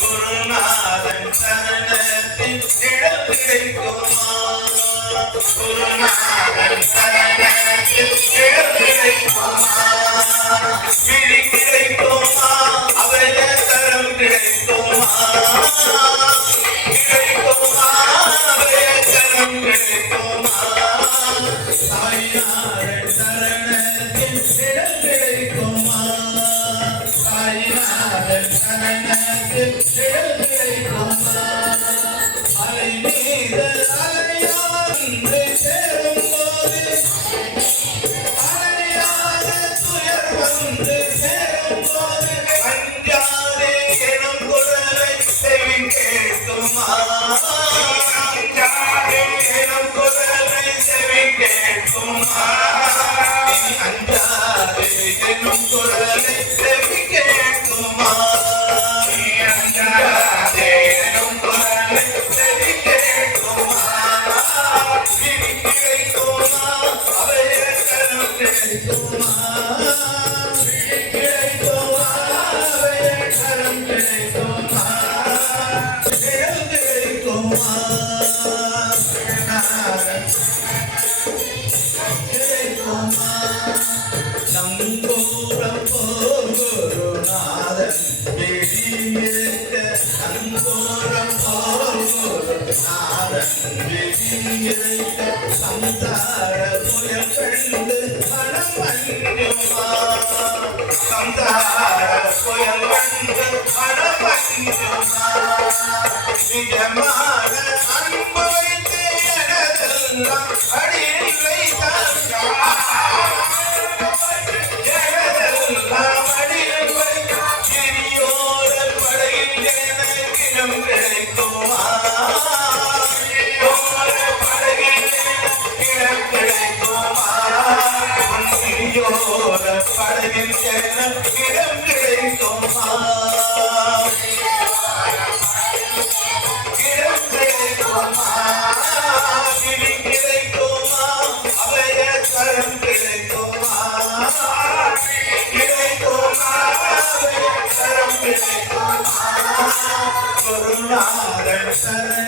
குருநாதன் சரணத்தில் இடம் கிடைக்குமா? குருநாதன் சரணத்தில் இடம் கிடைக்குமா? விழி கிடைக்குமா? அவைய கரம் கிடைக்குமா? கிடைக்குமா? அவைய கரம் கிடைக்குமா? சாய்நாதன் சரணத்தில் இடம் கிடைக்குமா? சாய்நாதன் சரணத்தில் இடம் கிடைக்குமா? அலை மீத அலையாண்டு சேரும் போது அலையாத துயர் வந்து சேரும் போது அஞ்சாதே எனும் குரலை செவி கேட்குமா? அஞ்சாதே எனும் குரலை செவி கேட்குமா? அஞ்சாதே எனும் குரலை செவி கேட்குமா? அஞ்சாதே எனும் குரலை செவி கேட்குமா? விழி கிடைக்குமா? அவைய கரம் கிடைக்குமா? விழி கிடைக்குமா? அவைய கரம் கிடைக்குமா? இடம் கிடைக்குமா? கிடைக்குமா? நங்கூரம் போர் குருநாதன் வெளியிருக்க நங்கூரம் போர் குருநாதன் வெளியிருக்க சம்சார புயல் கண்டு மனம் மஞ்சுமா? சம்சார புயல் கண்டு மனம் மஞ்சுமா? நிஜமான அன்பு வைத்து எனதெல்லாம் அடியில் வைத்தான் படகில் இடம் கிடைக்குமா? இடம் கிடைக்குமா? விழி கிடைக்குமா? அவைய கரம் கிடைக்குமா? கிடைக்குமா? அவைய கரம் கிடைக்குமா? குருநாதன் சரண